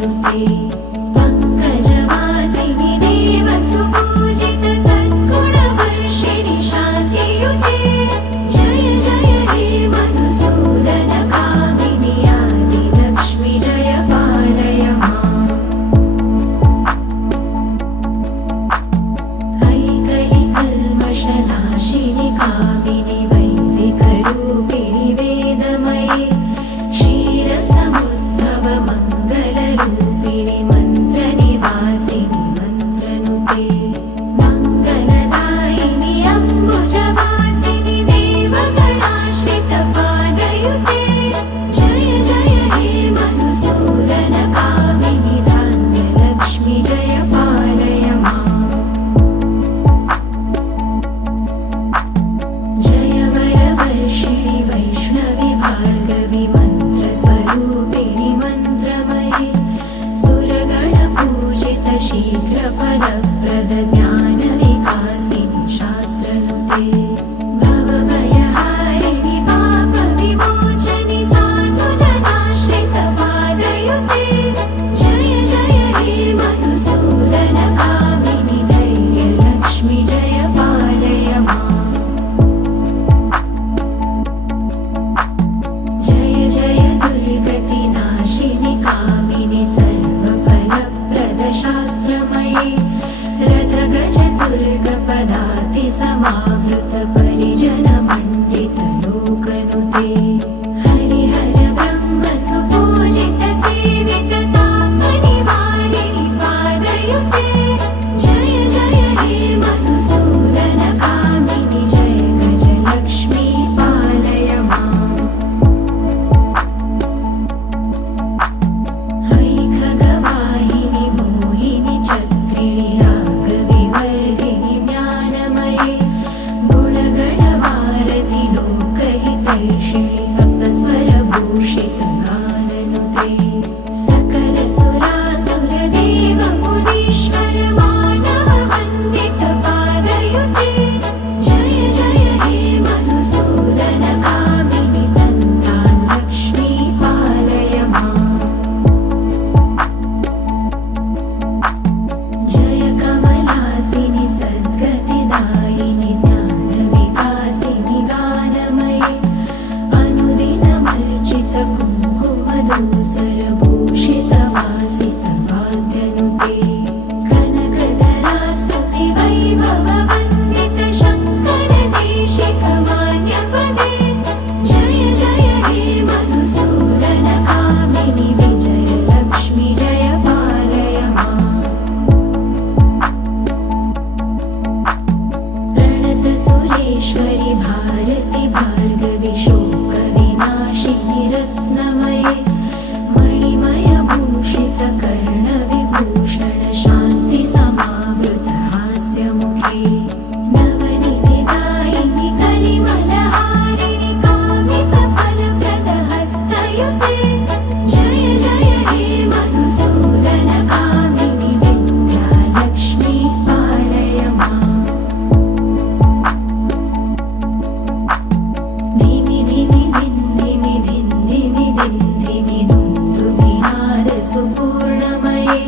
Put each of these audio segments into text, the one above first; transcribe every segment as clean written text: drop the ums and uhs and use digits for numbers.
नुते पंकजवासिनि देवसुपूजित सद्गुणवर्षिणि शान्तियुते जय जय हे मधुसूदन कामिनि आदिलक्ष्मि जय पालय माम् ऐकहि कल्मषनाशिनि कामिनि वैदिकरूपिणि वेदमये क्षीरसमुद्भव मङ्गलरूपिणि मन्त्रनिवासिनि मन्त्रनुते मङ्गलदायिनि अम्बुजवासिनि देवगणाश्रितपादयुते जय जय हे मधुसूदन कामिनि धान्यलक्ष्मि जय पालय माम् जय वरवर्षिणि वैष्णवि भार्गवि मन्त्रस्वरूपिणि मन्त्रमयि सुरगणपूजित शीघ्रफलप्रद ज्ञानविकासिनि शास्त्रनुते भवभयहारिणि पापविमोचनि साधुजनाश्रितपादयुते जय जय हे मधुसूदन कामिनि धैर्यलक्ष्मि जय पालय माम् जय जय दुर्गतिनाशिनि कामिनि सर्वफलप्रद शास्त्रमयि रथगजदुर्गपदाति समावृत परिजनमण्डित लोकनुते हरिहर ब्रह्म सुपूजित सेवित तापनिवारिणि पादयुते जय जय हे मधुसूदन कामिनि जय गजलक्ष्मी पालय माम् ऐखगवाहिनि मोहिनि चक्रिणि रागविवर्धिनि ज्ञानमये गुणगणवारधि लोकहितैषिणि सप्तस्वरभूषित गाननुते सकलसुरासुरदेव मुनीश्वर मानव वन्दित पादयुते जय जय हे मधुसूदन कामिनि सन्तानलक्ष्मी पालय माम् जय कमलासिनि सद्गतिदायिनि ज्ञानविकासिनि गानमये अनुदिनमर्चित कुङ्कुमधूसरभूषित वासित वाद्यनुते कनकधरास्तुति वैभव वन्दित शङ्कर देशिक मान्यपदे जय जय हे मधुसूदन कामिनि विजयलक्ष्मि जय पालय माम् प्रणतसुरेश्वरि भारति भार्गवि शोकविनाशिनि रत्नमये मणिमयभूषित कर्णविभूषण शान्तिसमावृत हास्यमुखे नवनिधिदायिनि कलिमलहारिणि कामितफलप्रद हस्तयुते जय जय हे मधुसूदन कामिनि विद्यालक्ष्मी पालय माम् धिमि धिमि धिन्धिमि धिन्धिमि धिन्धिमि दुन्दुभिनाद सुपूर्णमये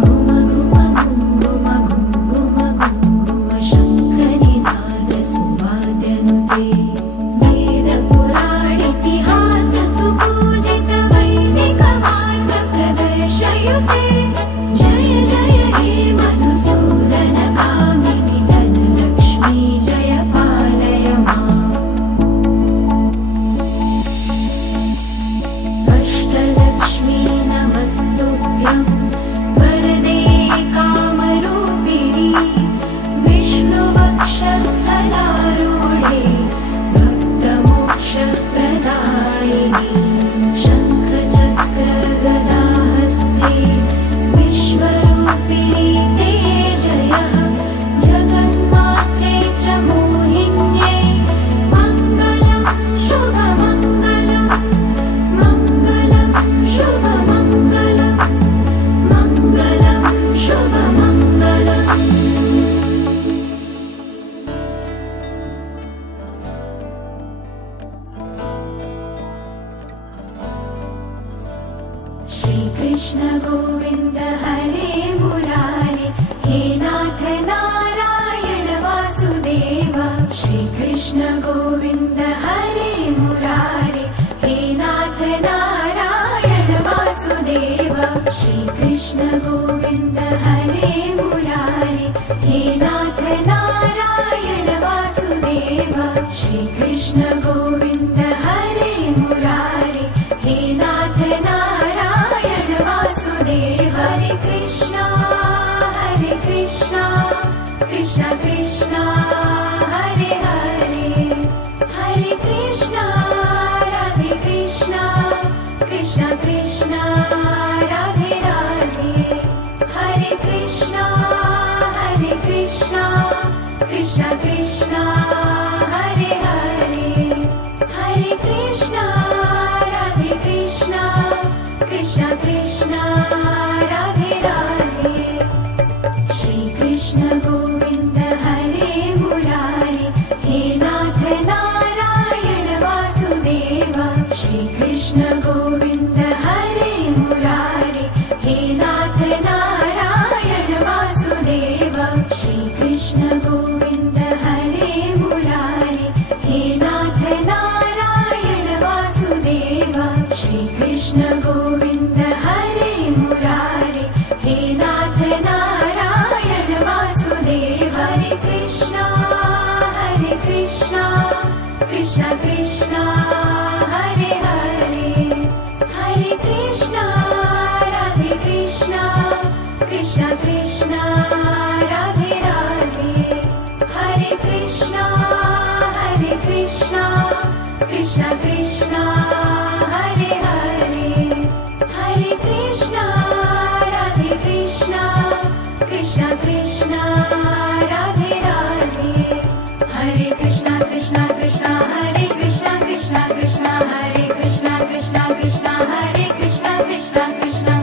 घुम घुम घुङ्घुम घुङ्घुम घुङ्घुम शङ्खनिनाद सुवाद्यनुते वेदपुराणितिहास सुपूजित वैदिक मार्ग प्रदर्शयुते जय जय हे मधुसूदन कामिनि धनलक्ष्मी जय पालय माम् अष्टलक्ष्मी नमस्तुभ्यं वरदे कामरूपिणि विष्णुवक्षस्थलारूढे भक्तमोक्षप्रदायिनि शङ्खचक्रगदाहस्ते कृष्ण गोविन्द हरे मुरारे हे नाथ नारायण वासुदेव श्रीकृष्ण गोविन्द हरे मुरारे हे नाथ नारायण वासुदेव श्रीकृष्ण गोविन्द हरे मुरारे हे नाथ नारायण वासुदेव श्रीकृष्ण गोविन्द हरे मुरारे हे नाथ नारायण वासुदेव हरे कृष्णा कृष्ण कृष्ण हरे हरे हरे कृष्णा राधे कृष्णा कृष्ण कृष्ण राधे राधे हरे कृष्णा कृष्ण कृष्ण हरे हरे हरे कृष्णा राधे कृष्णा कृष्ण कृष्ण राधे राधे श्री कृष्ण गोविंद हरे मुरारे हे नाथ नारायण वासुदेव श्री कृष्ण गोविंद हरे मुरारे हे नाथ नारायण वासुदेव श्री कृष्ण गोविंद हरे मुरारे हे नाथ नारायण वासुदेव श्री कृष्ण गोविंद हरे मुरारे हे नाथ नारायण वासुदेव हरे कृष्णा कृष्ण कृष्ण हरे हरे हरे कृष्णा राधे कृष्णा कृष्ण कृष्ण राधे राधे हरे कृष्णा कृष्ण कृष्ण हरे हरे हरे कृष्णा राधे कृष्णा कृष्ण कृष्ण राधे राधे हरे कृष्णा कृष्ण कृष्ण हरे कृष्णा कृष्ण कृष्ण हरे कृष्णा कृष्ण कृष्ण हरे कृष्णा कृष्ण कृष्ण